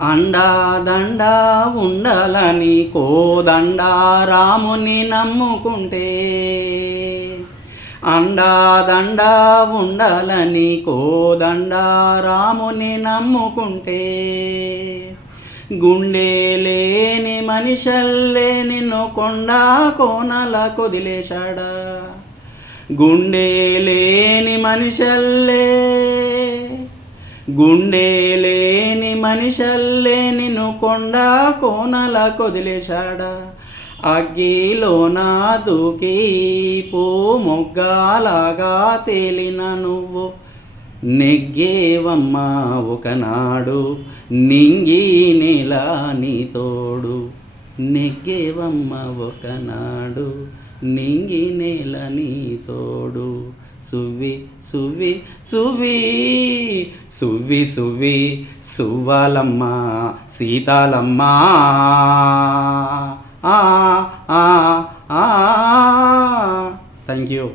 అండాదండ ఉండాలని కోదండ రాముని నమ్ముకుంటే, అండాదండ ఉండాలని కోదండ రాముని నమ్ముకుంటే, గుండె లేని మనిషల్లే నిన్ను కొండా కోనల కొదిలేశాడా. గుండె లేని మనిషల్లే, గుండె లేని మనిషల్లే నిన్ను కొండా కోనల కొదిలేశాడా. అగ్గిలోన దూకి పూ మొగ్గలాగా తేలిన నువ్వు నెగ్గేవమ్మ ఒకనాడు నింగి నేల నీ తోడు. నెగ్గేవమ్మ ఒకనాడు నింగి నేల నీ తోడు. సువ్వి సువ్వి సువ్వి సువ్వి సువ్వి సువ్వాలమ్మ సీతాలమ్మ. Thank you.